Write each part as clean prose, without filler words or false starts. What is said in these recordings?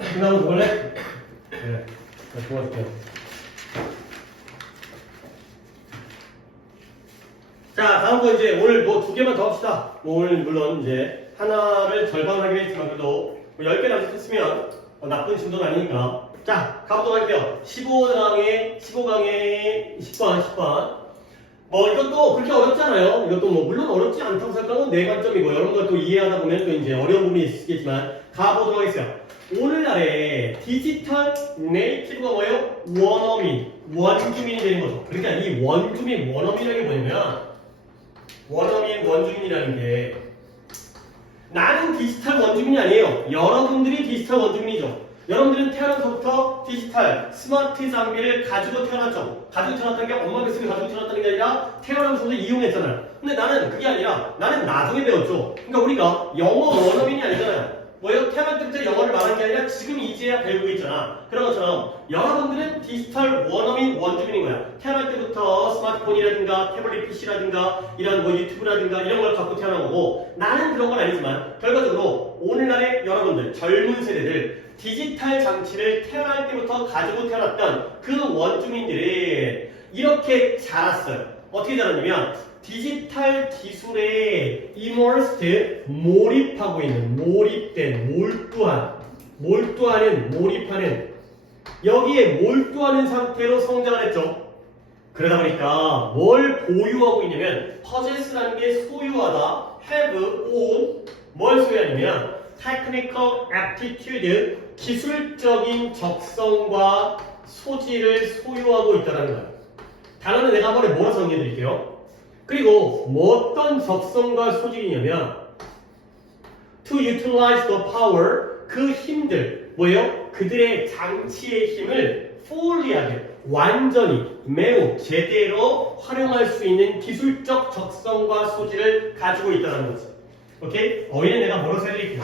그다음 볼래? 그래. 도와줄게. 자, 다음 거 이제 오늘 뭐 2개만 더 합시다. 뭐 오늘 물론 이제 하나를 절반 하기로 했지만 그래도 뭐 10개 남짓했으면 나쁜 정도는 아니니까. 자, 가보도록 할게요. 15강에 10번. 뭐 이것도 그렇게 어렵지 않아요. 이것도 뭐 물론 어렵지 않다고 생각하는 건 내 관점이고 여러분들 또 이해하다 보면 또 이제 어려운 부분이 있겠지만 가보도록 하겠어요. 오늘날에 디지털 네이티브가 뭐예요? 원어민, 원주민이 되는 거죠. 그러니까 이 원주민, 원어민이라는 게 뭐냐면 원어민, 원주민이라는 게 나는 디지털 원주민이 아니에요. 여러분들이 디지털 원주민이죠. 여러분들은 태어나서부터 디지털, 스마트 장비를 가지고 태어났죠. 가지고 태어났다는 게 엄마 뱃속에 가지고 태어났다는 게 아니라 태어나면서도 이용했잖아요. 근데 나는 그게 아니라 나는 나중에 배웠죠. 그러니까 우리가 영어 원어민이 아니잖아요. 뭐예요? 태어날 때부터 영어를 말하는 게 아니라 지금 이제야 배우고 있잖아. 그런 것처럼 여러분들은 디지털 원어민, 원주민인 거야. 태어날 때부터 스마트폰이라든가 태블릿 PC라든가 이런 뭐 유튜브라든가 이런 걸 갖고 태어난 거고 나는 그런 건 아니지만 결과적으로 오늘날의 여러분들, 젊은 세대들 디지털 장치를 태어날 때부터 가지고 태어났던 그 원주민들이 이렇게 자랐어요. 어떻게 자랐냐면 디지털 기술에 immersed, 몰입하고 있는, 몰입된, 몰입하는 여기에 몰두하는 상태로 성장을 했죠. 그러다 보니까 뭘 보유하고 있냐면 possess라는 게 소유하다, have, own, 뭘 소유하냐면 technical aptitude, 기술적인 적성과 소질을 소유하고 있다는 거예요. 단어는 내가 한번에 몰아서 정리해 드릴게요. 그리고 뭐 어떤 적성과 소질이냐면 to utilize the power, 그 힘들, 뭐예요? 그들의 장치의 힘을 fully하게, 완전히, 매우 제대로 활용할 수 있는 기술적 적성과 소질을 가지고 있다는 거죠. 오케이? 어휘는 내가 뭐라고 해드릴게요.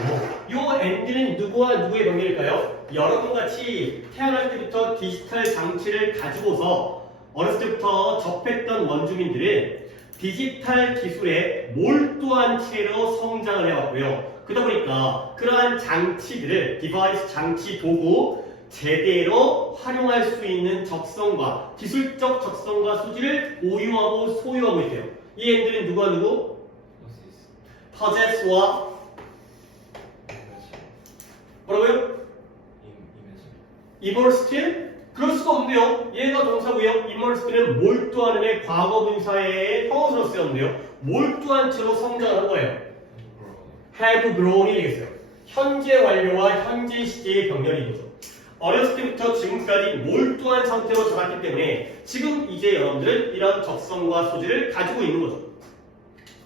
요 and는 누구와 누구의 관계일까요? 여러분같이 태어날 때부터 디지털 장치를 가지고서 어렸을 때부터 접했던 원주민들은 디지털 기술에 몰두한 채로 성장을 해왔고요. 그러다 보니까 그러한 장치들을 디바이스, 장치, 도구 제대로 활용할 수 있는 적성과 기술적 적성과 소질을 보유하고 소유하고 있대요. 이 애들은 누구와 누구? possess와 뭐라고요? immersed? 그럴 수가 없는데요. 얘가 동사고요. immersed는 몰두하는 애 과거분사의 형용사로 쓰였는데요. 몰두한 채로 성장을 한 거예요. have grown이 되겠어요. 현재 완료와 현재 시제의 병렬인 거죠. 어렸을 때부터 지금까지 몰두한 상태로 자랐기 때문에 지금 이제 여러분들은 이런 적성과 소질을 가지고 있는 거죠.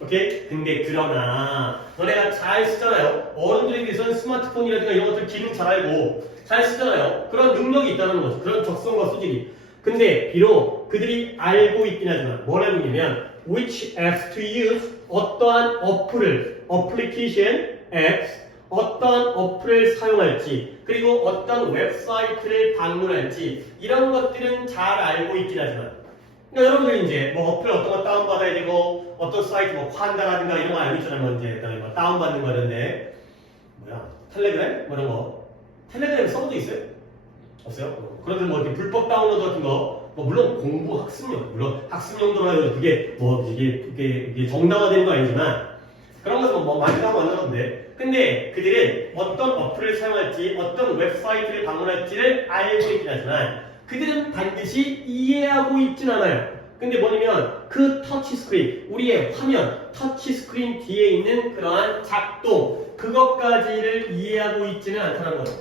오케이? 근데 그러나 너네가 잘 쓰잖아요. 어른들에 비해서는 스마트폰이라든가 이런 것들 기능 잘 알고 잘 쓰잖아요. 그런 능력이 있다는 거죠. 그런 적성과 소질이. 근데 비록 그들이 알고 있긴 하지만 뭘 알고 있냐면 which apps to use, 어떠한 어플을, application, apps, 어떠한 어플을 사용할지 그리고 어떤 웹사이트를 방문할지 이런 것들은 잘 알고 있긴 하지만 그러니까 여러분들이 이제 뭐 어플 어떤 거 다운받아야 되고 어떤 사이트 뭐 판다라든가 이런 거 알고 있잖아요. 뭐 이제 뭐 다운받는 거였는데 뭐야 텔레그램? 뭐 이런 거 텔레그램 서버도 있어요? 없어요? 그런데 뭐 이렇게 불법 다운로드 같은 거 뭐 물론 공부 학습용 물론 학습 용도로 해도 그게 뭐 이게 정당화되는 거 아니지만 그런 것은 뭐 많이 하고 안 하는데 근데 그들은 어떤 어플을 사용할지 어떤 웹사이트를 방문할지를 알고 있긴 하지만 그들은 반드시 이해하고 있진 않아요. 근데 뭐냐면 그 터치스크린, 우리의 화면, 터치스크린 뒤에 있는 그러한 작동, 그것까지를 이해하고 있지는 않다는 거예요.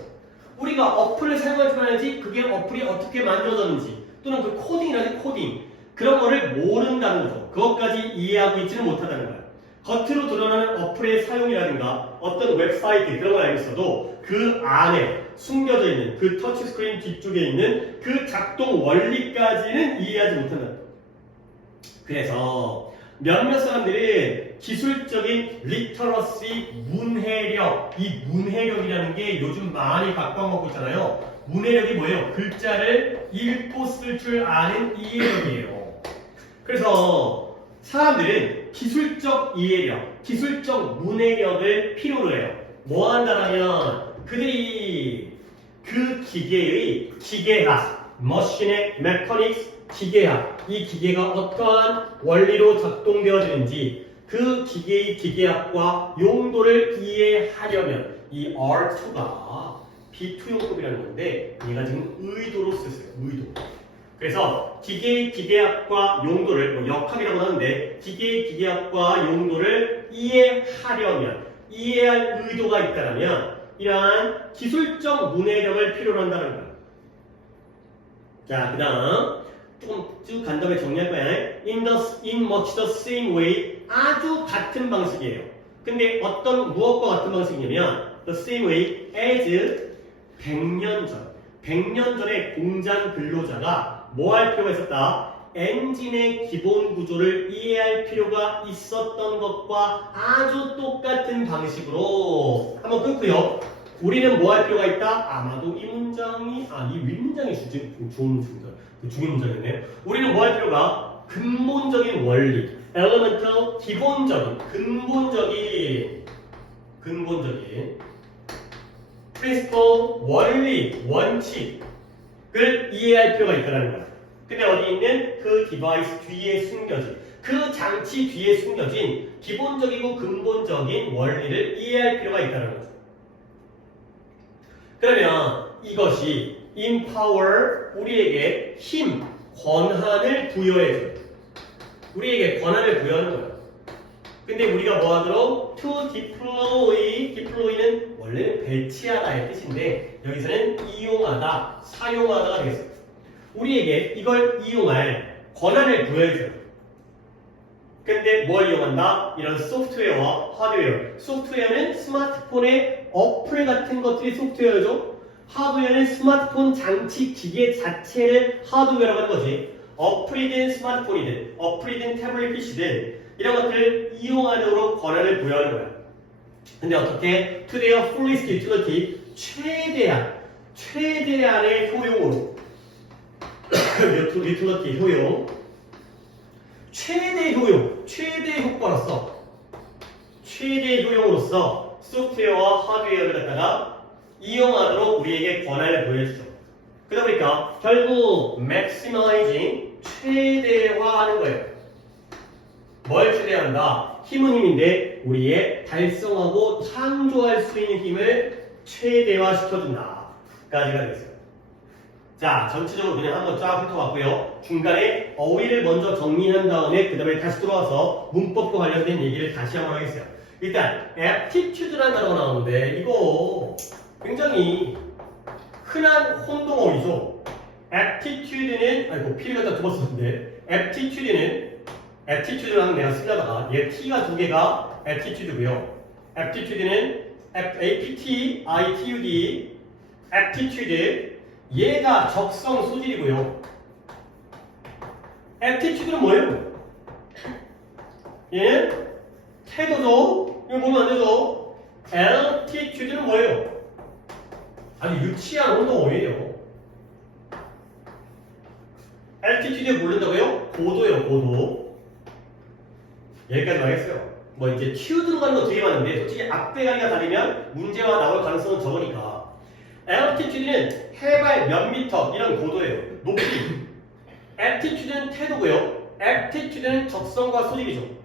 우리가 어플을 사용할 줄 알아야지 그게 어플이 어떻게 만들어졌는지 또는 그 코딩이라는 코딩, 그런 거를 모른다는 거죠. 그것까지 이해하고 있지는 못하다는 거예요. 겉으로 드러나는 어플의 사용이라든가 어떤 웹사이트 그런 걸 알고 있어도 그 안에 숨겨져 있는 그 터치스크린 뒤쪽에 있는 그 작동 원리까지는 이해하지 못한다. 그래서 몇몇 사람들은 기술적인 리터러시, 문해력, 이 문해력이라는 게 요즘 많이 각광받고 있잖아요. 문해력이 뭐예요? 글자를 읽고 쓸 줄 아는 이해력이에요. 그래서 사람들은 기술적 이해력, 기술적 문해력을 필요로 해요. 뭐 한다면 그들이 그 기계의 기계학, 머신의 메커닉스, 기계학, 이 기계가 어떠한 원리로 작동되어지는지 그 기계의 기계학과 용도를 이해하려면 이 R2가 B2용법이라는 건데 얘가 지금 의도로 쓰세요. 의도. 그래서 기계의 기계학과 용도를 역학이라고 하는데 기계의 기계학과 용도를 이해하려면 이해할 의도가 있다면 이러한 기술적 문해력을 필요로 한다는 거예요. 자, 그 다음 조금 쭉 간 다음에 정리할 거야. In much the same way 아주 같은 방식이에요. 근데 어떤 무엇과 같은 방식이냐면 the same way as 100년 전 100년 전에 공장 근로자가 뭐 할 필요가 있었다? 엔진의 기본 구조를 이해할 필요가 있었던 것과 아주 똑같은 방식으로 한번 끊고요. 우리는 뭐 할 필요가 있다? 아마도 이 문장이 이 윗문장이 좋은 문장, 중요한 문장이네요. 우리는 뭐 할 필요가? 근본적인 원리, elemental, 기본적인, 근본적인 principle, 원리, 원칙을 이해할 필요가 있다는 거야. 근데 어디 있는 그 디바이스 뒤에 숨겨진, 그 장치 뒤에 숨겨진 기본적이고 근본적인 원리를 이해할 필요가 있다는 거죠. 그러면 이것이 empower, 우리에게 힘, 권한을 부여해줘요. 우리에게 권한을 부여하는 거예요. 근데 우리가 뭐 하도록? to deploy는 원래는 배치하다의 뜻인데 여기서는 이용하다, 사용하다가 되겠어요. 우리에게 이걸 이용할 권한을 부여해줘요. 근데 뭘 이용한다? 이런 소프트웨어와 하드웨어. 소프트웨어는 스마트폰의 어플 같은 것들이 소프트웨어죠. 하드웨어는 스마트폰 장치 기계 자체를 하드웨어라고 하는 거지. 어플이든 스마트폰이든 어플이든 태블릿 PC든 이런 것들을 이용하도록 권한을 부여하는 거야. 근데 어떻게? To their fullest utility, 최대한의 효용으로 utility, 효용, 최대 효과로서 최대 효용으로서 소프트웨어와 하드웨어를 갖다가 이용하도록 우리에게 권한을 부여해주죠. 그러다 보니까 결국 maximizing, 최대화하는 거예요. 뭘 최대화한다? 힘은 힘인데 우리의 달성하고 창조할 수 있는 힘을 최대화시켜준다. 까지가 되겠어요. 자, 전체적으로 그냥 한번 쫙 훑어봤고요. 중간에 어휘를 먼저 정리한 다음에 그 다음에 다시 들어와서 문법과 관련된 얘기를 다시 한번 하겠어요. 일단 aptitude라는 단어가 나오는데 이거 굉장히 흔한 혼동어이죠. aptitude는 P를 갖다 두 번 썼는데 aptitude는 내가 쓰려다가 얘 T가 두 개가 aptitude고요. aptitude는 aptitude, aptitude 얘가 적성 소질이고요. aptitude는 뭐예요? 얘는 태도죠. 이거 보면 안 되죠. altitude는 뭐예요? 아주 유치한 혼동어예요. altitude 모른다고요? 고도예요, 고도. 여기까지 하겠어요. 뭐 이제 q 들어가는 거 되게 많은데 솔직히 앞대가리가 다르면 문제가 나올 가능성은 적으니까. altitude는 해발 몇 미터 이런 고도예요. 높이. aptitude는 태도고요. aptitude는 적성과 소질이죠.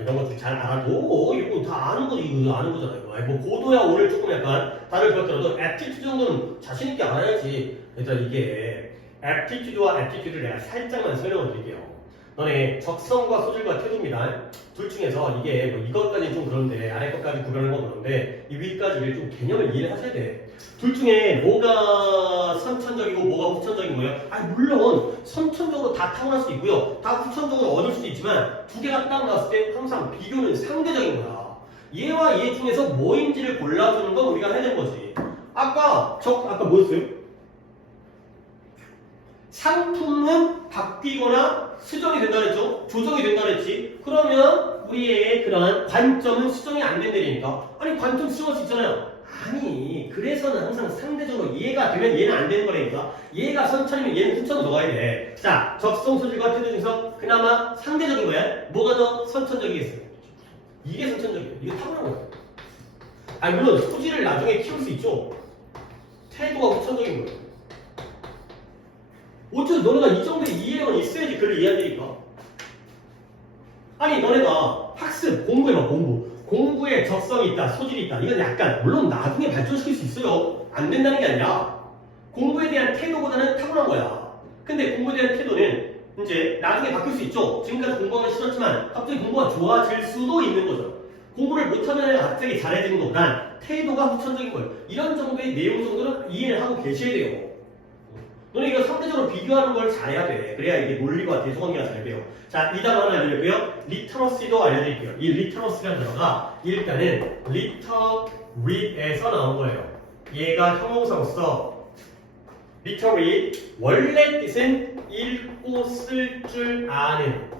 이런 것들 잘 알아도 이거 다 아는 거지. 이거 아는 거잖아요. 뭐 고도야 오늘 조금 약간 다를 것더라도 aptitude 정도는 자신 있게 알아야지. 일단 이게 aptitude와 aptitude를 내가 살짝만 설명을 드릴게요. 너네 적성과 소질과 태도입니다. 둘 중에서 이게 뭐 이것까지는 좀 그런데 아래 것까지 구별하는 건 그런데 이 위까지를 좀 개념을 이해를 하셔야 돼. 둘 중에 뭐가 선천적이고 뭐가 후천적인 거예요? 물론 선천적으로 다 타고날 수도 있고요. 다 후천적으로 얻을 수도 있지만 두 개가 딱 나왔을 때 항상 비교는 상대적인 거야. 얘와 얘 중에서 뭐인지를 골라주는 건 우리가 해야 되는 거지. 아까 뭐였어요? 상품은 바뀌거나 수정이 된다 그랬죠? 조정이 된다 그랬지? 그러면 우리의 그러한 관점은 수정이 안 된다니까. 아니 관점 수정할 수 있잖아요. 아니 그래서는 항상 상대적으로 얘가 되면 얘는 안 되는 거라니까. 얘가 선천이면 얘는 후천으로 녹아야 돼. 자, 적성 소질과 태도 중에서 그나마 상대적인 거야. 뭐가 더 선천적이겠어요? 이게 선천적이에요. 이게 타고난 거예요. 아 물론 소질을 나중에 키울 수 있죠. 태도가 후천적인 거예요. 어쨌든 너네가 이 정도의 이해력은 있어야지 글을 이해한다니까. 아니 너네가 학습, 공부해봐 공부. 공부에 적성이 있다, 소질이 있다. 이건 약간 물론 나중에 발전시킬 수 있어요. 안 된다는 게 아니라 공부에 대한 태도보다는 타고난 거야. 근데 공부에 대한 태도는 이제 나중에 바뀔 수 있죠. 지금까지 공부하기 싫었지만 갑자기 공부가 좋아질 수도 있는 거죠. 공부를 못하면 갑자기 잘해지는 것보단 태도가 후천적인 거예요. 이런 정도의 내용 정도는 이해를 하고 계셔야 돼요. 너네 이거 상대적으로 비교하는 걸 잘해야 돼. 그래야 이게 논리와 대조관계가 잘 돼요. 자, 이 단어 하나 알려드리고요. 리터러시도 알려드릴게요. 이 리터러시라는 단어가 일단은 리터, read에서 나온 거예요. 얘가 형용사로서 리터, read 원래 뜻은 읽고 쓸 줄 아는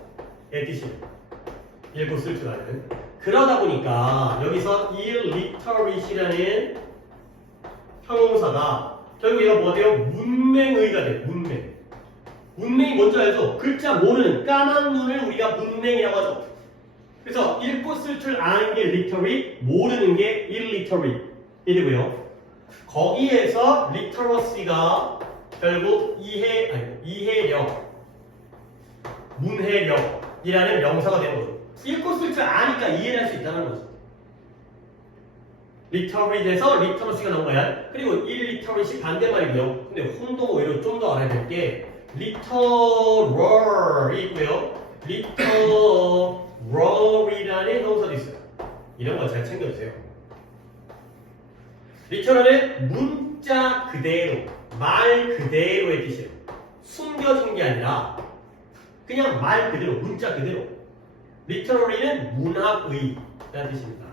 의 뜻이에요. 읽고 쓸 줄 아는. 그러다 보니까 여기서 illiterate이라는 형용사가 결국 얘가 뭐 돼요? 문맹의가 돼. 문맹. 문맹이 뭔지 알죠? 글자 모르는 까만 눈을 우리가 문맹이라고 하죠. 그래서 읽고 쓸 줄 아는 게 literary, 모르는 게 illiterary 이고요. 거기에서 literacy가 결국 이해력, 문해력이라는 명사가 되는 거죠. 읽고 쓸 줄 아니까 이해를 할 수 있다는 거죠. 리터리에서 리터러시가 나온 거야. 그리고 일리터러시 반대말이고요. 근데 혼동 오히려 좀 더 알아야 될 게 리터럴이 있고요. 리터럴이라는 형사도 있어요. 이런 거 잘 챙겨주세요. 리터럴은 문자 그대로, 말 그대로의 뜻이에요. 숨겨진 게 아니라 그냥 말 그대로, 문자 그대로. 리터럴리는 문학의라는 뜻입니다.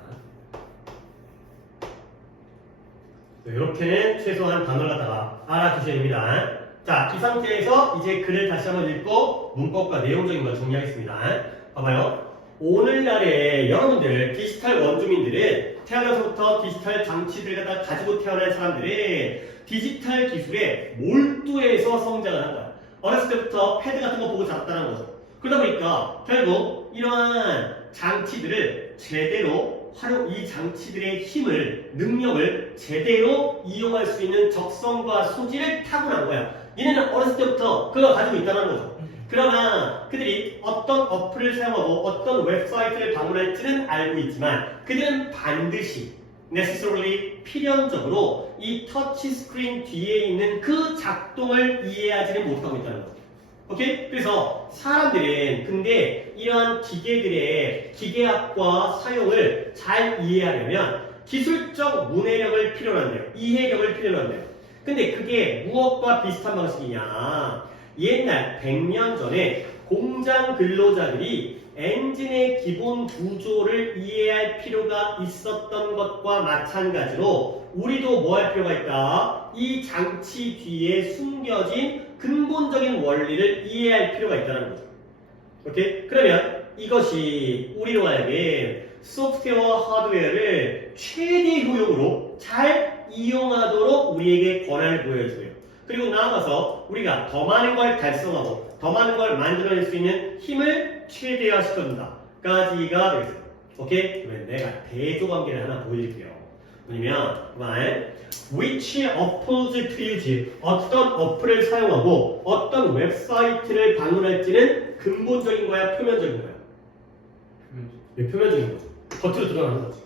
이렇게는 최소한 단어를 갖다가 알아두셔야 됩니다. 자, 이 상태에서 이제 글을 다시 한번 읽고 문법과 내용적인 걸 정리하겠습니다. 봐봐요. 오늘날에 여러분들 디지털 원주민들은 태어나서부터 디지털 장치들을 갖다 가지고 태어난 사람들은 디지털 기술에 몰두해서 성장을 한 거야. 어렸을 때부터 패드 같은 거 보고 자랐다는 거죠. 그러다 보니까 결국 이러한 장치들을 제대로 이 장치들의 힘을, 능력을 제대로 이용할 수 있는 적성과 소질을 타고난 거야. 얘네는 어렸을 때부터 그걸 가지고 있다는 거죠. 그러나 그들이 어떤 어플을 사용하고 어떤 웹사이트를 방문할지는 알고 있지만 그들은 반드시 necessarily 필연적으로 이 터치 스크린 뒤에 있는 그 작동을 이해하지는 못하고 있다는 거죠. 오케이? 그래서 사람들은 근데 이러한 기계들의 기계학과 사용을 잘 이해하려면 기술적 문해력을 필요로 한대요. 이해력을 필요로 한대요. 근데 그게 무엇과 비슷한 방식이냐? 옛날 100년 전에 공장 근로자들이 엔진의 기본 구조를 이해할 필요가 있었던 것과 마찬가지로 우리도 뭐 할 필요가 있다? 이 장치 뒤에 숨겨진 근본적인 원리를 이해할 필요가 있다는 거죠. 오케이? 그러면 이것이 우리로 하여금 소프트웨어와 하드웨어를 최대 효용으로 잘 이용하도록 우리에게 권한을 보여주고요. 그리고 나아가서 우리가 더 많은 걸 달성하고 더 많은 걸 만들어낼 수 있는 힘을 최대화 시켜준다까지가 되겠습니다. 오케이? 그러면 내가 대조관계를 하나 보여드릴게요. 뭐냐면 which apples to use 어떤 어플을 사용하고 어떤 웹사이트를 방문할지는 근본적인 거야, 표면적인 거야? 표면적인 거죠. 겉으로 드러나는 거지.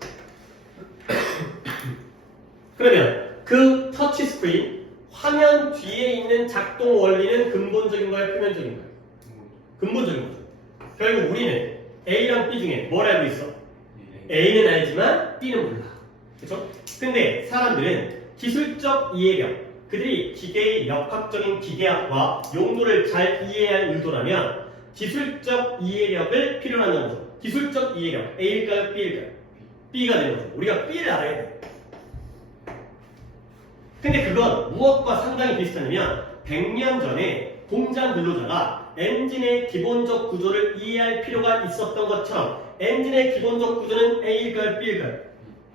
그러면 그 터치 스크린 화면 뒤에 있는 작동 원리는 근본적인 거야, 표면적인 거야? 근본적인 거죠. 결국 우리는 A랑 B 중에 뭘 알고 있어? A는 알지만 B는 몰라. 그렇죠? 근데 사람들은 기술적 이해력, 그들이 기계의 역학적인 기계학과 용도를 잘 이해할 의도라면 기술적 이해력을 필요로 하는 거죠. 기술적 이해력, A일까요? B일까요? B가 되는 거죠. 우리가 B를 알아야 돼. 근데 그건 무엇과 상당히 비슷하냐면 100년 전에 공장 근로자가 엔진의 기본적 구조를 이해할 필요가 있었던 것처럼 엔진의 기본적 구조는 A일까요? B일까요?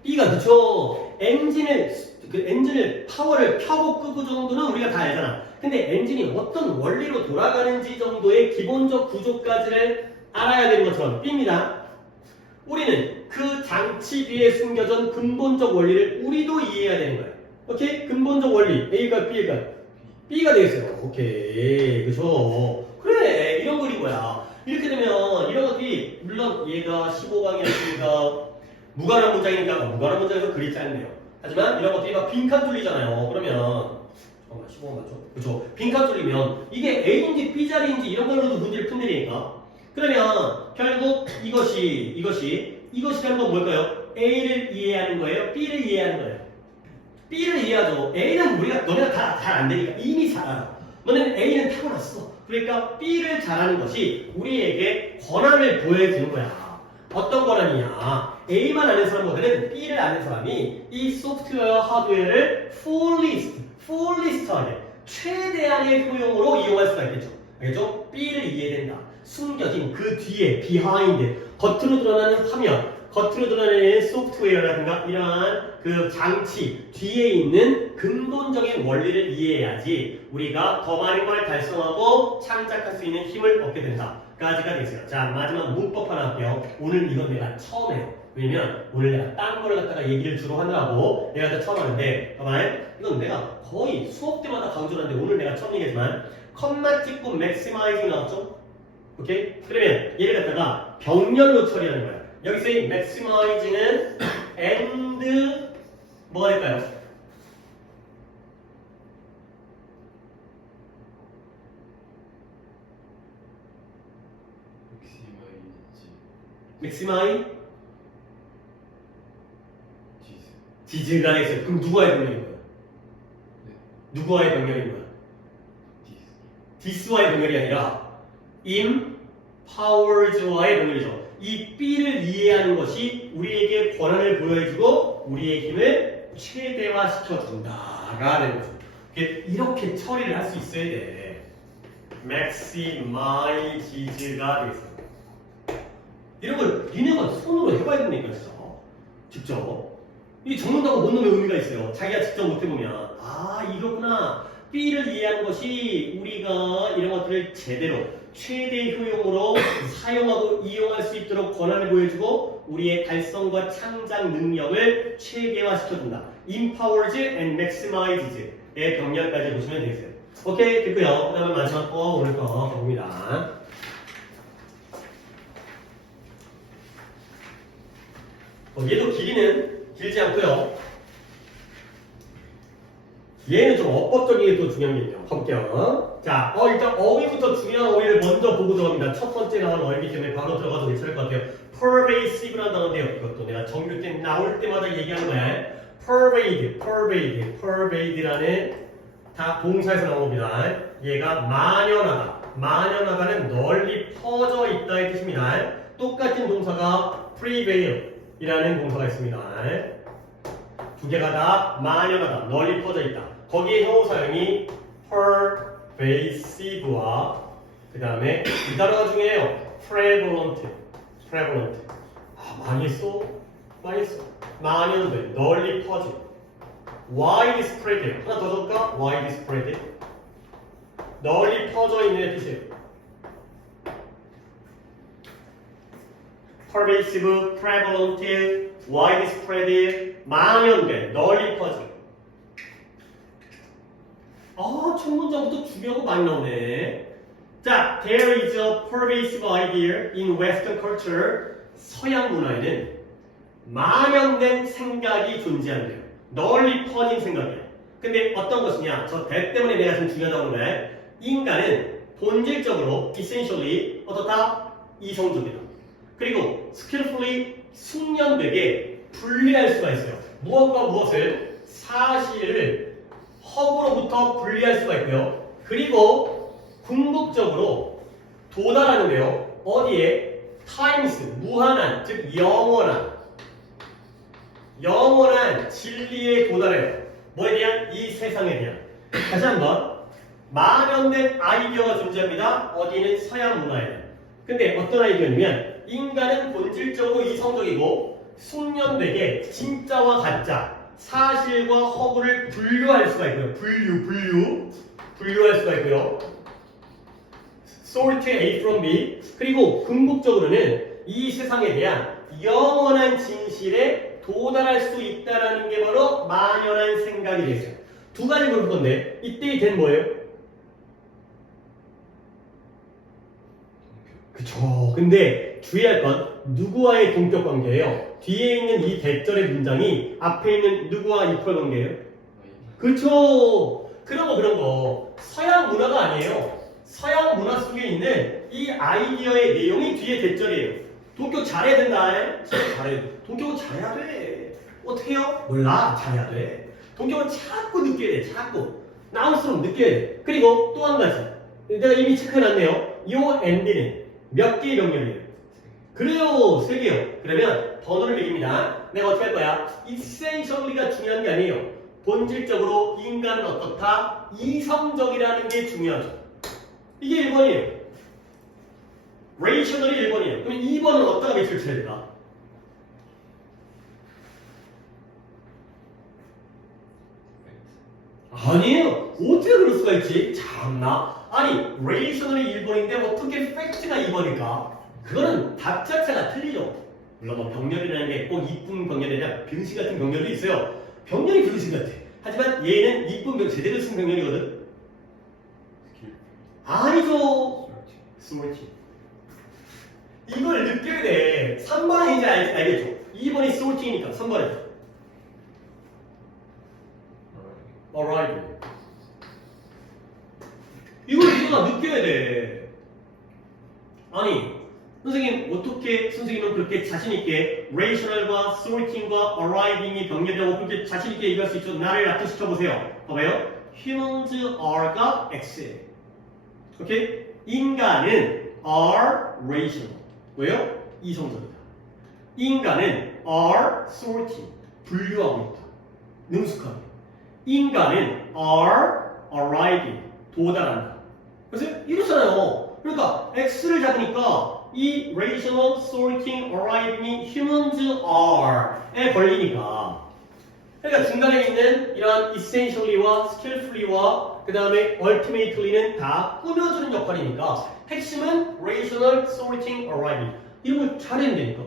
B가 그쵸. 엔진을 파워를 켜고 끄고 정도는 우리가 다 알잖아. 근데 엔진이 어떤 원리로 돌아가는지 정도의 기본적 구조까지를 알아야 되는 것처럼 B입니다. 우리는 그 장치 뒤에 숨겨진 근본적 원리를 우리도 이해해야 되는 거예요. 오케이? 근본적 원리 A가 B가 되겠어요. 오케이, 그죠? 그래, 이런 거리 뭐야? 이렇게 되면 이런 것들이 물론 얘가 15강이었으니까 무관한 문장이니까 무관한 문장에서 글이 짧네요. 하지만 이런 것들이 막 빈칸 뚫리잖아요. 그러면 잠깐만 15강 맞죠? 그죠? 빈칸 뚫리면 이게 A인지 B 자리인지 이런 걸로도 문제를 푼다니까. 그러면 결국 이것이 결국 뭘까요? A를 이해하는 거예요? B를 이해하는 거예요? B를 이해하죠. A는 너네가 다 잘 안 되니까 이미 잘 알아. 너네는 A는 타고났어. 그러니까 B를 잘하는 것이 우리에게 권한을 보여주는 거야. 어떤 권한이냐? A만 아는 사람보다는 B를 아는 사람이 이 소프트웨어 하드웨어를 fullest하게 최대한의 효용으로 이용할 수가 있겠죠. 알겠죠? B를 이해된다. 숨겨진 그 뒤에 behind 겉으로 드러나는 화면, 겉으로 드러나는 소프트웨어라든가 이러한 그 장치 뒤에 있는 근본적인 원리를 이해해야지 우리가 더 많은 걸 달성하고 창작할 수 있는 힘을 얻게 된다. 까지가 되겠어요. 자, 마지막 문법 하나 할게요. 오늘 이건 내가 처음 해요. 왜냐면 오늘 내가 딴 거를 갖다가 얘기를 주로 하느라고 내가 다 처음 하는데 봐봐요. 이건 내가 거의 수업 때마다 강조를 하는데 오늘 내가 처음 얘기했지만 컴마 찍고 maximizing 나왔죠? 오케이? 그러면 얘를 갖다가 병렬로 처리하는 거야. 여기서의 maximizing은 and 뭐가 될까요? maximize 지즈가 되겠어요. 그럼 누구와의 병렬인 거야? 누구와의 병렬인 거야? this와의 병렬이 아니라 empowers와의 병렬이죠. 이 B를 이해하는 것이 우리에게 권한을 보여주고 우리의 힘을 최대화시켜준다가 되는 거죠. 이렇게 처리를 할 수 있어야 돼. maximize가 되겠어요. 이런 걸 니네가 손으로 해봐야 된다니까 진짜. 직접. 이 적는다고 못 넣으면 의미가 있어요. 자기가 직접 못해보면 아 이렇구나. B를 이해하는 것이 우리가 이런 것들을 제대로 최대 효용으로 사용하고 이용할 수 있도록 권한을 보여주고 우리의 달성과 창작 능력을 체계화시켜준다. Empowers and maximizes의 병렬까지 보시면 되겠어요. 오케이, 됐고요. 그 다음에 마지막 거 오늘 거 봅니다. 얘도 길이는 길지 않고요. 얘는 좀 어법적인 게 또 중요한 게 있네요. 가볼게요. 자, 일단 어휘부터 중요한 어휘를 먼저 보고 들어갑니다. 첫 번째 나온 어휘이기 때문에 바로 들어가서 괜찮을 것 같아요. pervasive라는 단어인데요. 이것도 내가 정규 때 나올 때마다 얘기하는 거야. pervade라는 다 동사에서 나온 겁니다. 얘가 만연하다. 만연하다는 널리 퍼져 있다의 뜻입니다. 똑같은 동사가 prevail이라는 동사가 있습니다. 두 개가 다 만연하다, 널리 퍼져 있다. 거기에 형용 사용이 pervasive와 그 다음에 이 단어가 중요해요. prevalent. 많이 했어? 만연돼, 널리 퍼져. widespread. 하나 더 적을까? widespread. 널리 퍼져 있는 뜻이에요. pervasive, prevalent, widespread, 만연돼, 널리 퍼져. 첫 문장부터 중요한 거 많이 나오네. 자, there is a pervasive idea in Western culture. 서양 문화에는 만연된 생각이 존재한대요. 널리 퍼진 생각이에요. 근데 어떤 것이냐? 저 대 때문에 내가 좀 중요하다고 그러네. 인간은 본질적으로 essentially 어떻다? 이성적이다. 그리고 skillfully 숙련되게 분리할 수가 있어요. 무엇과 무엇을? 사실을 허구로부터 분리할 수가 있고요. 그리고 궁극적으로 도달하는데요. 어디에? times, 무한한, 즉 영원한 진리에 도달해요. 뭐에 대한? 이 세상에 대한. 다시 한번 만연된 아이디어가 존재합니다. 어디는? 서양 문화에. 근데 어떤 아이디어냐면 인간은 본질적으로 이성적이고 숙련되게 진짜와 가짜, 사실과 허구를 분류할 수가 있고요. 분류할 수가 있고요. sort A from B. 그리고 궁극적으로는 이 세상에 대한 영원한 진실에 도달할 수 있다라는 게 바로 만연한 생각이 되겠어요. 두 가지 물을 건데 이때의 된 뭐예요? 그쵸. 근데 주의할 건 누구와의 동격 관계예요. 뒤에 있는 이 대절의 문장이 앞에 있는 누구와 이퀄 관계예요? 그쵸. 그런 거 서양 문화가 아니에요. 서양 문화 속에 있는 이 아이디어의 내용이 뒤에 대절이에요. 동격 잘해야 된다. 잘해. 동격은 잘해야 돼. 어떻게 해요? 몰라. 잘해야 돼. 동격은 자꾸 느껴야 돼. 자꾸. 나올수록 느껴야 돼. 그리고 또 한 가지. 내가 이미 체크해놨네요. 요 엔드는 몇 개의 병렬이에요? 그래요. 3개요. 그러면 번호를 매깁니다. 내가 어떻게 할 거야? essentially가 중요한 게 아니에요. 본질적으로 인간은 어떻다? 이성적이라는 게 중요하죠. 이게 1번이에요. rational이 1번이에요. 그럼 2번은 어디다가 매치를 쳐야 될까? 아니에요. 어떻게 그럴 수가 있지? 참나. 아니, rational이 1번인데 어떻게 fact가 2번일까? 그거는 답 자체가 틀리죠. 물론 뭐 병렬이라는 게 꼭 이쁜 병렬이 아니라 병신 같은 병렬도 있어요. 병렬이 병신 같아. 하지만 얘는 이쁜 병, 제대로 쓴 병렬이거든. 아니죠. 스몰팅. 이걸 느껴야 돼. 3번은 이제 알겠죠. 2번이 스몰팅이니까 3번은 arrival. 이걸 누가 느껴야 돼. 아니, 선생님 어떻게 선생님은 그렇게 자신있게 rational과 sorting과 arriving이 병렬이라고 그렇게 자신있게 얘기할 수 있죠? 나를 납득시켜보세요. 봐봐요. humans are가 x예요. 오케이? 인간은 are rational. 왜요? 이성적이다. 인간은 are sorting. 분류하고 있다. 능숙하게. 인간은 are arriving. 도달한다. 그래서 이렇잖아요. 그러니까 x를 잡으니까 이 rational, sorting, arriving이 humans are에 걸리니까 그러니까 중간에 있는 이런 essentially와 skillfully와 그 다음에 ultimately는 다 꾸며주는 역할이니까 핵심은 rational, sorting, arriving 이런 걸 잘해야 되니까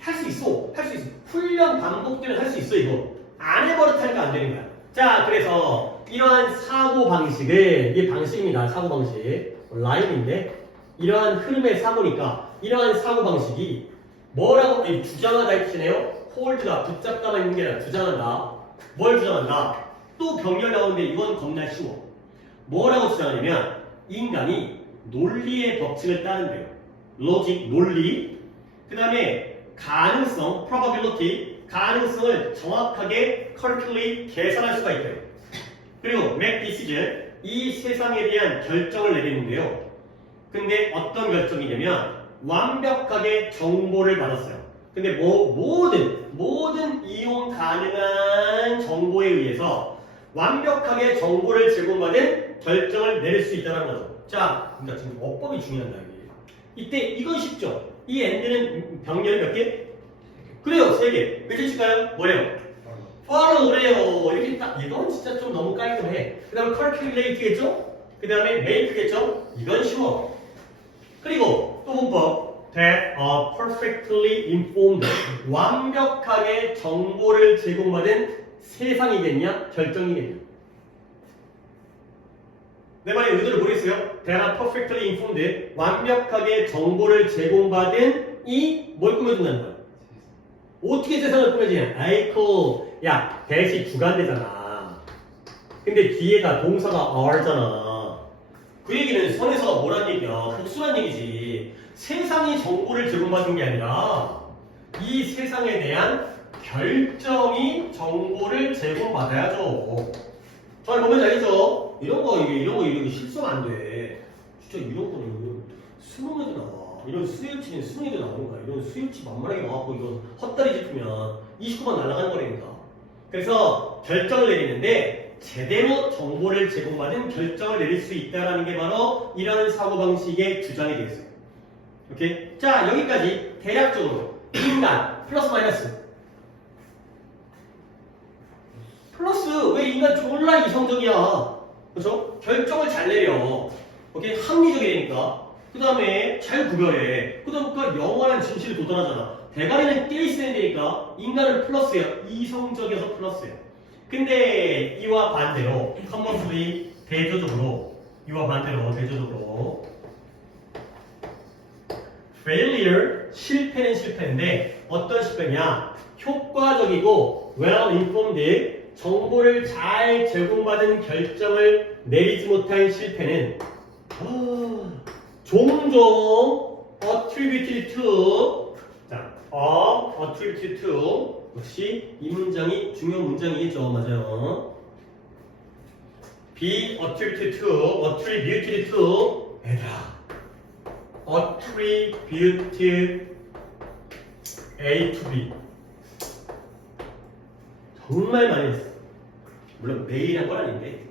할 수 있어. 할 수 있어. 훈련 반복되면 할 수 있어. 이거 안 해버릇하니까 안 되는 거야. 자, 그래서 이러한 사고방식을 이게 방식입니다. 사고방식 라인인데 이러한 흐름의 사고니까 이러한 사고방식이 뭐라고 주장하다 했지네요. 홀드가 붙잡다만 있는 게 아니라 주장한다. 뭘 주장한다? 또 병렬 나오는데 이건 겁나 쉬워. 뭐라고 주장하냐면 인간이 논리의 법칙을 따른대요. 로직, 논리. 그 다음에 가능성, probability, 가능성을 정확하게 calculate, 계산할 수가 있대요. 그리고 make decision, 이 세상에 대한 결정을 내리는데요. 근데 어떤 결정이냐면 완벽하게 정보를 받았어요. 근데 모든 이용 가능한 정보에 의해서 완벽하게 정보를 제공받은 결정을 내릴 수 있다는 거죠. 자, 그러니까 지금 어법이 중요하다. 이때 이건 쉽죠. 이 엔드는 병렬이 몇 개? 그래요, 3개. 몇개 칠까요? 뭐래요? follow 그래요. 이렇게 딱 이건 진짜 좀 너무 깔끔해. 그 다음에 calculate겠죠? 그 다음에 make겠죠? 이건 쉬워. 그리고 또 문법 that are perfectly informed 완벽하게 정보를 제공받은 세상이겠냐? 결정이겠냐? 내 말의 의도를 모르겠어요. that are perfectly informed 완벽하게 정보를 제공받은 이 뭘 꾸며준다는 거야? 어떻게 세상을 꾸며지냐? 아이코 야 대시 주관되잖아. 근데 뒤에가 동사가 are잖아. 그 얘기는 선에서 뭐란 얘기야? 복수란 얘기지. 세상이 정보를 제공받은 게 아니라 이 세상에 대한 결정이 정보를 제공받아야죠. 잘 보면 알겠죠? 이런 거 실수하면 안 돼. 진짜 이런 거는 수능에도 나와. 이런 수일치는 수능에도 나오는 거야. 이런 수일치 만만하게 나와갖고 이거 헛다리 짚으면 29만 날아가는 거라니까. 그래서 결정을 내리는데 제대로 정보를 제공받은 결정을 내릴 수 있다는 게 바로 이런 사고방식의 주장이 되겠어요. 오케이? 자, 여기까지 대략적으로 인간 플러스 마이너스 플러스 왜 인간 졸라 이성적이야. 그렇죠? 결정을 잘 내려. 오케이? 합리적이니까. 그 다음에 잘 구별해. 그 다음에 영원한 진실에 도달하잖아. 대가리는 껴있어야 되니까 인간은 플러스예요. 이성적이어서 플러스예요. 근데 이와 반대로 컨버스리 대조적으로 이와 반대로 대조적으로 failure 실패는 실패인데 어떤 실패냐? 효과적이고 well informed 정보를 잘 제공받은 결정을 내리지 못한 실패는 종종 attributed to 자, attributed to 역시 이 문장이 중요한 문장이겠죠. 맞아요. be attributed to 얘들아 attributed A to B 정말 많이 했어. 물론 매일 한 건 아닌데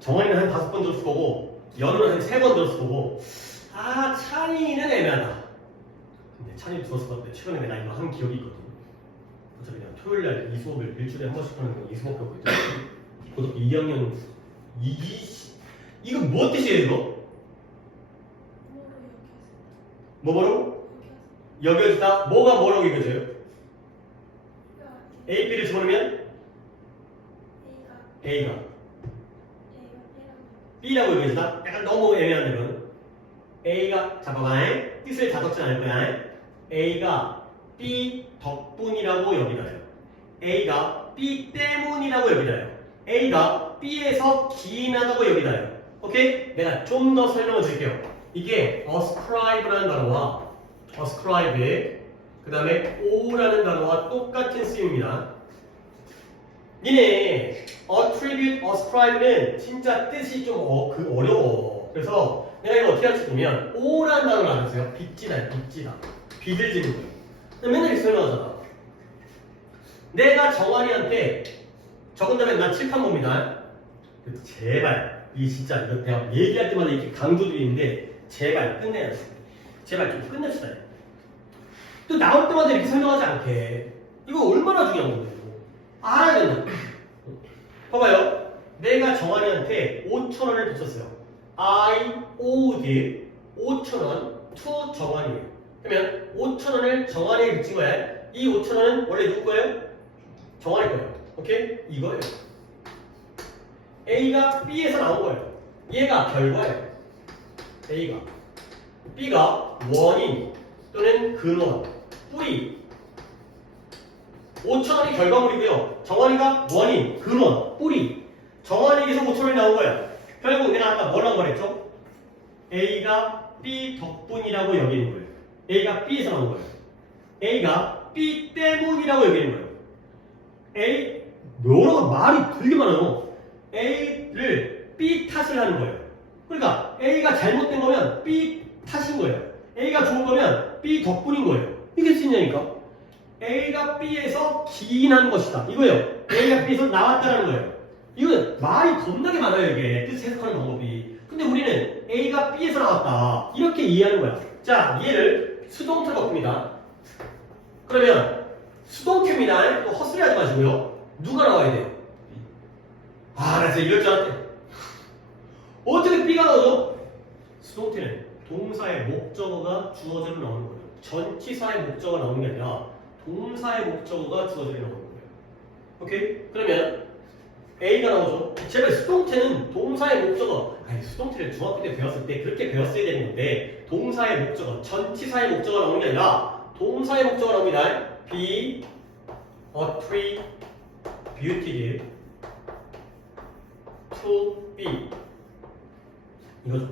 정원이는 한 5번 들었을 거고 연우는 한 3번 들었을 거고 찬이는 애매하다. 근데 찬이 들었을 것 같아. 최근에 내가 이거 한 기억이 있거든. 어차피 그냥 토요일날 이 수업을 일주일에 한 번씩 하는 거 이 수업밖에 없거든. 고등학교 2학년 이거 뭐 뜻이에요 이거? 뭐로? 여겨지다? 뭐가 뭐라고 여겨져요? A, B를 집어넣으면? A가 B라고 여겨지다? 약간 너무 애매한 데는 A가 잠깐만 뜻을 다 적지 않을 거야. A가 B 덕분이라고 여기다요. A가 B 때문이라고 여기다요. A가 B에서 기인하다고 여기다요. 오케이? 내가 좀 더 설명을 드릴게요. 이게 ascribe라는 단어와 ascribe 그 다음에 o라는 단어와 똑같은 쓰임입니다. 니네 attribute, ascribe는 진짜 뜻이 좀 어려워. 그래서 내가 이거 어떻게 할지 보면 o라는 단어를 알았어요. 빚지다, 빚지다. 빚을 지는 거예요. 맨날 이렇게 설명하잖아. 내가 정환이한테 적은 다음에 난 칠판 봅니다. 제발 이 진짜 이거 내가 얘기할 때마다 이렇게 강조드리는데 제발 끝내야 돼. 제발 좀 끝냅시다. 또 나올 때마다 이렇게 설명하지 않게. 이거 얼마나 중요한 건데 이거. 알아야 된다. 봐봐요. 내가 정환이한테 5,000원을 붙였어요. I owed 5,000원 to 정환이에요. 그러면 5,000원을 정환이에게 붙인 거야. 이 5,000원은 원래 누구 거예요? 정환이 거예요. 오케이? 이거예요. A가 B에서 나온 거예요. 얘가 결과예요. A가 B가 원인 또는 근원, 뿌리. 5,000원이 결과물이고요. 정환이가 원인, 근원, 뿌리. 정환이에게서 5,000원이 나온 거예요. 결국 내가 아까 뭐라고 말했죠? A가 B 덕분이라고 여기는 거예요. A가 B에서 나온 거예요. A가 B 때문이라고 여기는 거예요. A 뭐라고 말이 되게 많아요. A를 B 탓을 하는 거예요. 그러니까 A가 잘못된 거면 B 탓인 거예요. A가 좋은 거면 B 덕분인 거예요. 이게 쓰냐니까. A가 B에서 기인한 것이다. 이거예요. A가 B에서 나왔다라는 거예요. 이거는 말이 겁나게 많아요. 이게 뜻 해석하는 방법이. 근데 우리는 A가 B에서 나왔다. 이렇게 이해하는 거야. 자, 얘를 수동태로 바꿉니다. 그러면 수동태입니다. 또 헛소리 하지 마시고요. 누가 나와야 돼요? 나 진짜 이럴 줄 알았대. 어떻게 B가 나오죠? 수동태는 동사의 목적어가 주어져로 나오는 거예요. 전치사의 목적어가 나오는 게 아니라 동사의 목적어가 주어져로 나오는 거예요. 오케이? 그러면 A가 나오죠. 제발 수동태는 동사의 목적어. 수동태를 중학교 때 배웠을 때 그렇게 배웠어야 되는 건데 동사의 목적어, 전치사의 목적어가 나오는 게 아니라 동사의 목적어가 나옵니다. be attributed to be 이거죠.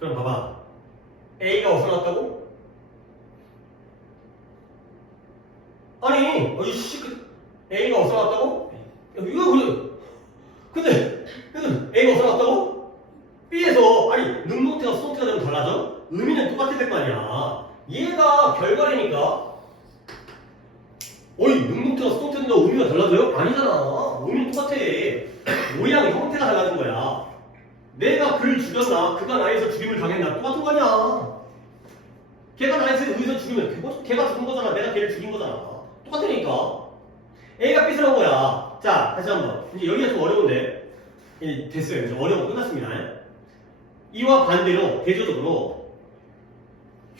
그럼 봐봐. A가 어디서 나왔다고? 아니, A가 어디서 나왔다고? 이거 근데 A가 어디서 나왔다고? B에서. 아니, 능동태가 수동태가 되면 달라져? 의미는 똑같을 될 거 아니야. 얘가 결과라니까. 능동태가 수동태인데 의미가 달라져요? 아니잖아. 의미는 똑같아. 모양 형태가 달라진 거야. 내가 그를 죽였나? 그가 나에서 죽임을 당했나? 똑같은 거 아니야. 걔가 나에서 의해서 죽이면 걔가 죽은 거잖아. 내가 걔를 죽인 거잖아. 똑같으니까. A가 B를 한 거야. 자, 다시 한번. 이제 여기가 좀 어려운데. 됐어요. 이제 어려워 끝났습니다. 이와 반대로 대조적으로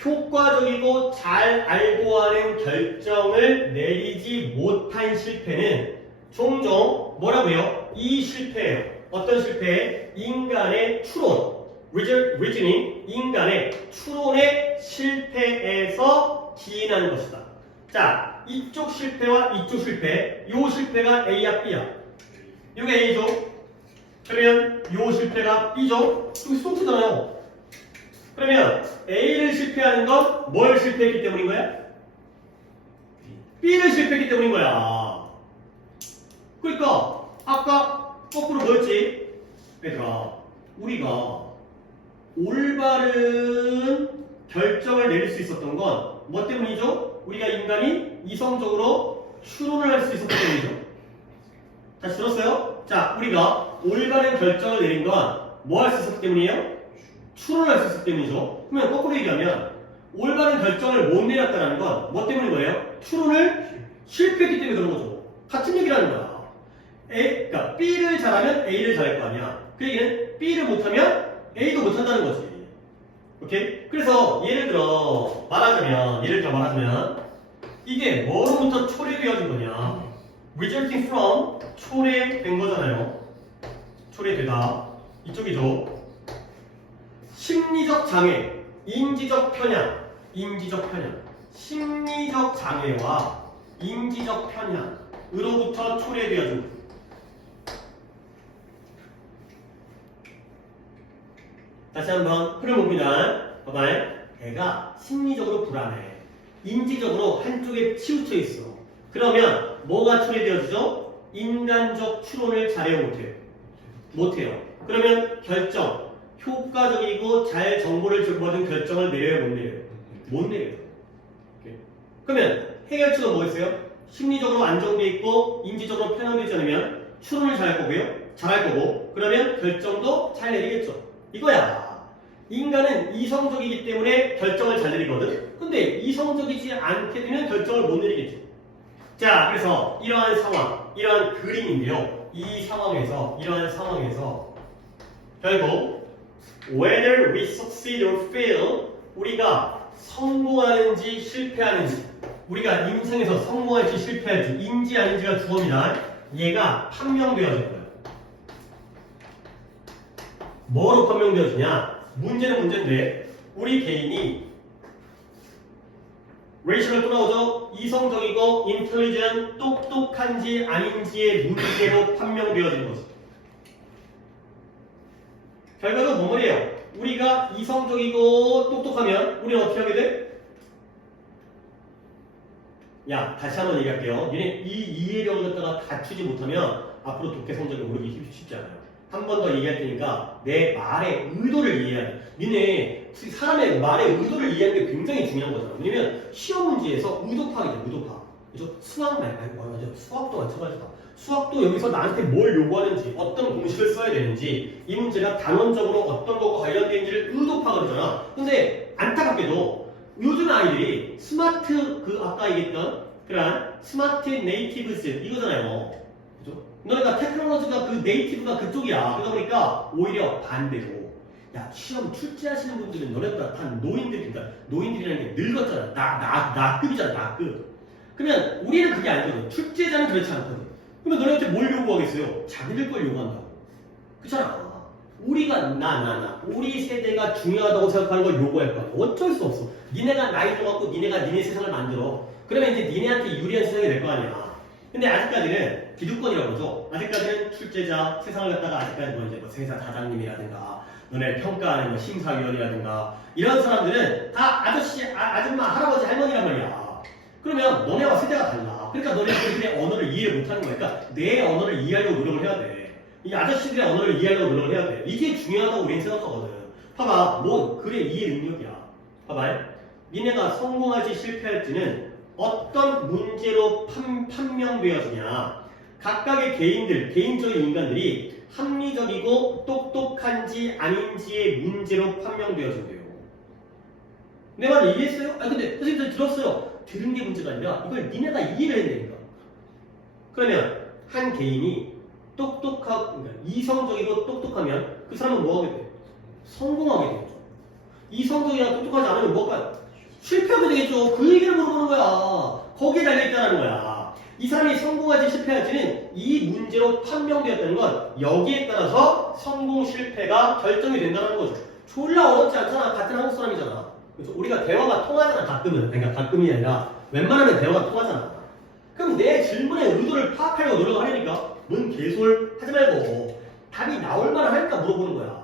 효과적이고 잘 알고 하는 결정을 내리지 못한 실패는 종종 뭐라고요? 이 실패예요. 어떤 실패? 인간의 추론, reasoning, 인간의 추론의 실패에서 기인한 것이다. 자, 이쪽 실패와 이쪽 실패, 요 실패가 A야 B야. 요게 A죠. 그러면 요 실패가 B죠. 여기 수동태잖아요. 그러면 A를 실패하는 건 뭘 실패했기 때문인 거야? B를 실패했기 때문인 거야. 그러니까 아까 거꾸로 뭐였지? 얘들아, 우리가 올바른 결정을 내릴 수 있었던 건 뭐 때문이죠? 우리가 인간이 이성적으로 추론을 할 수 있었기 때문이죠. 다시 들었어요? 자, 우리가 올바른 결정을 내린 건 뭐 할 수 있었기 때문이에요? 추론을 할 수 있었기 때문이죠. 그러면 거꾸로 얘기하면 올바른 결정을 못 내렸다는 건 뭐 때문인 거예요? 추론을 실패했기 때문에 그런 거죠. 같은 얘기라는 거야. 그러니까 B를 잘하면 A를 잘할 거 아니야. 그 얘기는 B를 못하면 A도 못한다는 거지. 오케이? 그래서 예를 들어 말하자면 이게 뭐로부터 초래되어진 거냐? resulting from 초래된 거잖아요. 초래되다. 이쪽이죠. 심리적 장애, 인지적 편향, 심리적 장애와 인지적 편향으로부터 초래되어진. 다시 한번 흐름 봅니다. 봐봐요. 애가 심리적으로 불안해. 인지적으로 한쪽에 치우쳐 있어. 그러면 뭐가 초래되어지죠? 인간적 추론을 잘해요, 못해요? 못해요. 그러면 결정, 효과적이고 잘 정보를 주고받은 결정을 내려요, 못 내려요? 못 내려요. 그러면 해결책은 뭐였어요? 심리적으로 안정돼 있고 인지적으로 편향되지 않으면 추론을 잘할 거고 그러면 결정도 잘 내리겠죠. 이거야. 인간은 이성적이기 때문에 결정을 잘 내리거든. 근데 이성적이지 않게 되면 결정을 못 내리겠죠. 자, 그래서 이러한 상황, 이러한 그림인데요. 이러한 상황에서 결국 whether we succeed or fail, 우리가 성공하는지 실패하는지, 우리가 임상에서 성공할지 실패할지, 인지 아닌지가 주어입니다. 얘가 판명되어질 거예요. 뭐로 판명되어지냐? 문제는 문제인데 우리 개인이 레이셔를 또 나오죠. 이성적이고 인텔리전, 똑똑한지 아닌지의 문제로 판명되어지는 거죠. 결과는 뭔 말이에요? 우리가 이성적이고 똑똑하면 우리는 어떻게 하게 돼? 야, 다시 한번 얘기할게요. 얘네 이 이해력을 갖다가 갖추지 못하면 앞으로 독해 성적이 오르기 쉽지 않아요. 한 번 더 얘기할 테니까 내 말의 의도를 이해해야 돼. 니네 사람의 말의 의도를 이해하는 게 굉장히 중요한 거잖아. 왜냐면 시험 문제에서 의도 파악이잖아. 의도 파악. 그죠? 수학 맞아. 수학도 마찬가지다. 수학도 여기서 나한테 뭘 요구하는지, 어떤 공식을 써야 되는지, 이 문제가 단원적으로 어떤 것과 관련되는지를 의도 파악을 하잖아. 근데 안타깝게도 요즘 아이들이 스마트, 아까 얘기했던 그런 스마트 네이티브스 이거잖아요. 그죠? 너네가 테크놀로지가 그 네이티브가 그쪽이야. 그러다 보니까 오히려 반대로. 야, 시험 출제하시는 분들은 너네보다 다 노인들이니까, 노인들이라는 게 늙었잖아. 나급이잖아, 나급. 그러면 우리는 그게 아니거든. 출제자는 그렇지 않거든. 그러면 너네한테 뭘 요구하겠어요? 자기들 걸 요구한다고. 그렇잖아. 우리가 우리 세대가 중요하다고 생각하는 걸 요구할 거야. 어쩔 수 없어. 니네가 나이 들어갖고 니네가 니네 세상을 만들어. 그러면 이제 니네한테 유리한 세상이 될 거 아니야. 근데 아직까지는 기득권이라고 그러죠. 아직까지는 출제자, 세상을 갖다가 아직까지 뭐 세상 사장님이라든가 너네 평가하는 뭐 심사위원이라든가 이런 사람들은 다 아저씨, 아줌마, 할아버지, 할머니란 말이야. 그러면 너네와 세대가 달라. 그러니까 너네들의 언어를 이해 못하는 거야. 그러니까 내 언어를 이해하려고 노력을 해야 돼. 이 아저씨들의 언어를 이해하려고 노력을 해야 돼. 이게 중요하다고 우리는 생각하거든. 봐봐, 뭐 그래 이해 능력이야. 봐봐요. 니네가 성공할지 실패할지는 어떤 문제로 판명되어지냐. 각각의 개인적인 인간들이 합리적이고 똑똑한지 아닌지의 문제로 판명되어진대요. 내 말 이해했어요? 근데 선생님들 들었어요. 들은 게 문제가 아니라 이걸 니네가 이해를 했다니까. 그러면 한 개인이 그러니까 이성적이고 똑똑하면 그 사람은 뭐 하게 돼? 성공하게 되겠죠. 이성적이나 똑똑하지 않으면 뭐가 실패하게 되겠죠. 그 얘기를 물어보는 거야. 거기에 달려있다는 거야. 이 사람이 성공하지 실패하지는 이 문제로 판명되었다는 건 여기에 따라서 성공 실패가 결정이 된다는 거죠. 졸라 어렵지 않잖아. 같은 한국 사람이잖아. 그렇죠? 우리가 대화가 통하잖아. 가끔은. 그러니까 가끔이 아니라 웬만하면 대화가 통하잖아. 그럼 내 질문의 의도를 파악하려고 노력을 하려니까 뭔 개솔 하지 말고 답이 나올 만한 할까 물어보는 거야.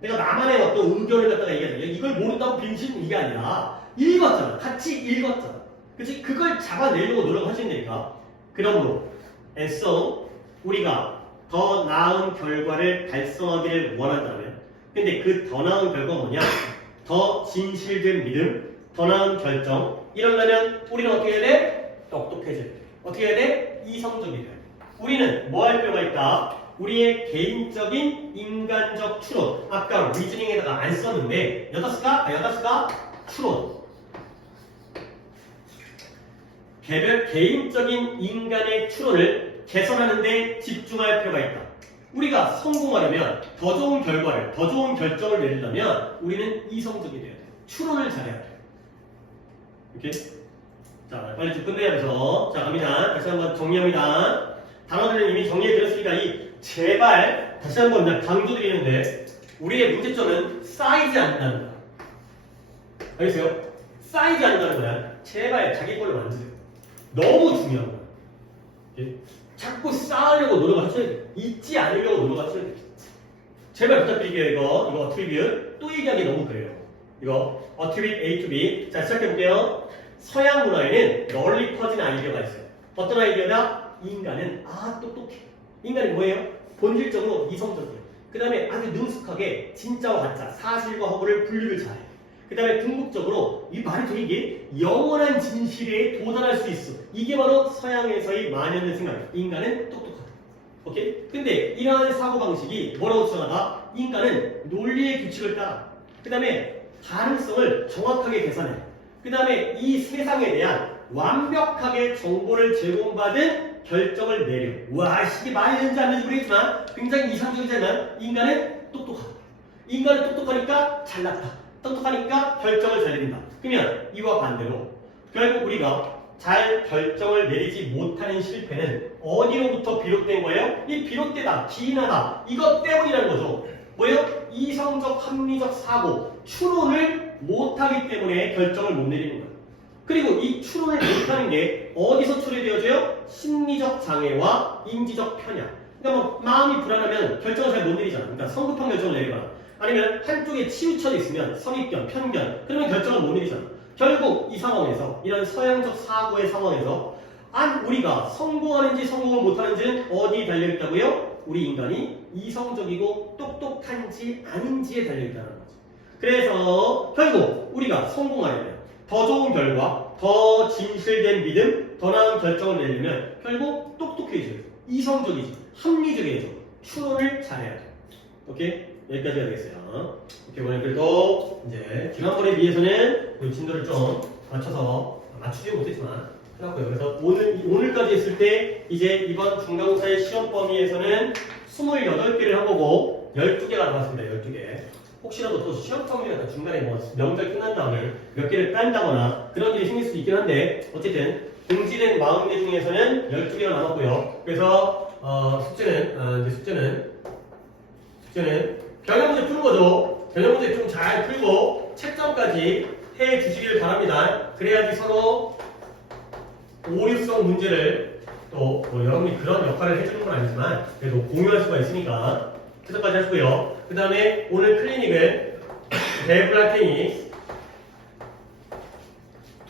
내가 나만의 어떤 의견을 갖다가 얘기하자. 이걸 모른다고 빙신 이게 아니라 읽었잖아. 같이 읽었잖아. 그치? 그걸 잡아내려고 노력하신다니까. 그러므로 애써 우리가 더 나은 결과를 달성하기를 원한다면 근데 그 더 나은 결과가 뭐냐? 더 진실된 믿음, 더 나은 결정 이러려면 우리는 어떻게 해야 돼? 똑똑해져야 돼. 어떻게 해야 돼? 이성적이 돼야 돼. 우리는 뭐 할 필요가 있다? 우리의 개인적인 인간적 추론 아까 리즈닝에다가 안 썼는데 여다스가 추론 개인적인 인간의 추론을 개선하는 데 집중할 필요가 있다. 우리가 성공하려면 더 좋은 결과를 더 좋은 결정을 내리려면 우리는 이성적이 돼야 돼. 추론을 잘해야 돼. 이렇게 자 빨리 좀 끝내야 돼서 자 갑니다. 다시 한번 정리합니다. 단어들은 이미 정리해드렸으니까 제발 다시 한번 강조드리는데 우리의 문제점은 쌓이지 않는다는 거야. 알겠어요? 쌓이지 않는다는 거야. 제발 자기 걸로 만드세요. 너무 중요한 거야. 예? 자꾸 쌓으려고 노력을 하셔야 돼. 잊지 않으려고 노력을 하셔야 돼. 제발 부탁드릴게요. 이거 어트리뷰 또 얘기하기 너무 그래요. 이거 어트리뷰 A to B. 자 시작해볼게요. 서양 문화에는 널리 퍼진 아이디어가 있어요. 어떤 아이디어다? 인간은 똑똑해. 인간이 뭐예요? 본질적으로 이성적이에요. 그 다음에 아주 능숙하게 진짜와 가짜, 사실과 허구를 분류를 잘해. 그 다음에 궁극적으로 이 말이 되게 영원한 진실에 도달할 수 있어. 이게 바로 서양에서의 만연된 생각. 인간은 똑똑하다. 오케이? 근데 이러한 사고방식이 뭐라고 주장하다? 인간은 논리의 규칙을 따라. 그 다음에 가능성을 정확하게 계산해. 그 다음에 이 세상에 대한 완벽하게 정보를 제공받은 결정을 내려. 와, 이게 말이 되는지 안 되는지 모르겠지만 굉장히 이상적이지만 인간은 똑똑하다. 인간은 똑똑하니까 잘났다. 똑똑하니까 결정을 잘 내린다. 그러면 이와 반대로 결국 우리가 잘 결정을 내리지 못하는 실패는 어디로부터 비롯된 거예요? 이 비롯되다, 기인하다 이것 때문이라는 거죠. 뭐예요? 이성적, 합리적 사고, 추론을 못하기 때문에 결정을 못 내리는 거예요. 그리고 이 추론을 못하는 게 어디서 초래되어져요? 심리적 장애와 인지적 편향. 그러니까 뭐 마음이 불안하면 결정을 잘 못 내리잖아. 그러니까 성급한 결정을 내리거나 아니면 한쪽에 치우쳐 있으면 선입견, 편견 그러면 결정을 못 내리잖아. 결국 이 상황에서 이런 서양적 사고의 상황에서 우리가 성공하는지 성공을 못하는지는 어디에 달려있다고요? 우리 인간이 이성적이고 똑똑한지 아닌지에 달려있다는 거지. 그래서 결국 우리가 성공하려면 더 좋은 결과, 더 진실된 믿음, 더 나은 결정을 내려면 결국 똑똑해져야 돼. 이성적이지, 합리적이죠. 추론을 잘해야 돼. 오케이? 여기까지 하겠어요. 오케이, 오늘 그래도 이제 지난번에 비해서는 우리 진도를 좀 맞춰서 맞추지 못했지만 해놨고요. 그래서 오늘까지 했을 때 이제 이번 중간고사의 시험 범위에서는 28개를 한 거고 12개가 남았습니다. 12개. 혹시라도 또 시험 범위가 중간에 뭐 명절 끝난 다음에 몇 개를 뺀다거나 그런 일이 생길 수도 있긴 한데 어쨌든 공지된 40개 중에서는 12개가 남았고요. 그래서 숙제는 변형 문제 푸는 거죠. 변형 문제 좀 잘 풀고 채점까지 해 주시길 바랍니다. 그래야지 서로 오류성 문제를 또 뭐 여러분이 그런 역할을 해주는 건 아니지만 그래도 공유할 수가 있으니까 채점까지 하시고요. 그 다음에 오늘 클리닉을 배부를 할 테니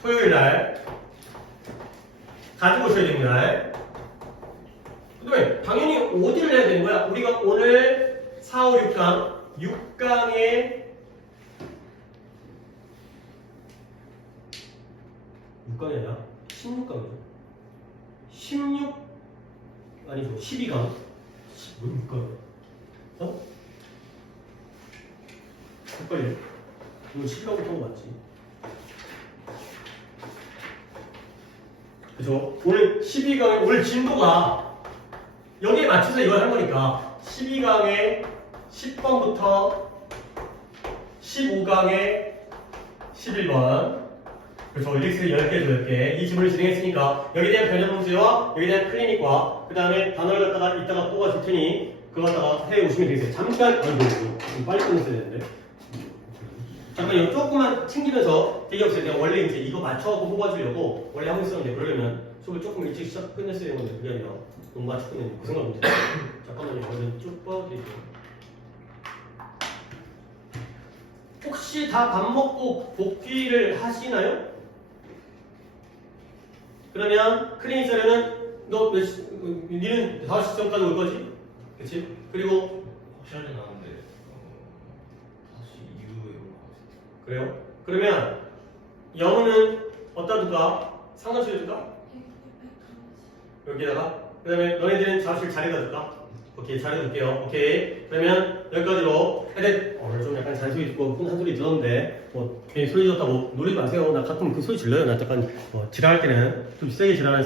토요일날 가지고 오셔야 됩니다. 그 다음에 당연히 어디를 해야 되는 거야? 우리가 오늘 4, 5, 6강에 6강이 아니라 16강이죠. 12강 뭐 6강 헷갈려. 이거 10강부터 한 거 맞지? 그래서 오늘 12강에 오늘 진도가 여기에 맞춰서 이걸 한 거니까 12강의 10번부터 15강의 11번. 그래서 일렉스 10개, 10개. 이 지문을 진행했으니까 여기에 대한 변형 문제와 여기에 대한 클리닉과 그 다음에 단어를 갖다가 이따가 뽑아줄 테니 그거 갖다가 해 오시면 되겠어요. 잠깐, 아이고, 좀 빨리 끝냈어야 되는데. 잠깐 이거 조금만 챙기면서 되게 없어요. 내가 원래 이제 이거 맞춰갖고 뽑아주려고 원래 하고 있었는데 그러려면 수업을 조금 일찍 시작 끝냈어야 되는데 그게 아니라 너무 맞춰 끝냈는데 그 생각 못했어요. 잠깐만요. 얼른 쭉 뽑아드릴게요. 혹시 다 밥 먹고 복귀를 하시나요? 그러면 클리닉 자료는 너 몇 시, 니는 5시 전까지 올 거지? 그치? 그리고 확실하진 않은데 5시 이후에 그래요? 그러면 영어는 어디다 둘까? 상담실에 둘까? 여기다가 그 다음에 너네들은 자습실 자리에다 둘까? 오케이 자리에 둘게요. 오케이 그러면 여기까지로 하여튼 오늘 좀 약간 잔소리 듣고 한 소리 들었는데 뭐 괜히 소리 질렀다고 놀리지 마세요. 나 가끔 그 소리 질러요. 나 잠깐 지랄할 때는 좀 세게 지랄하는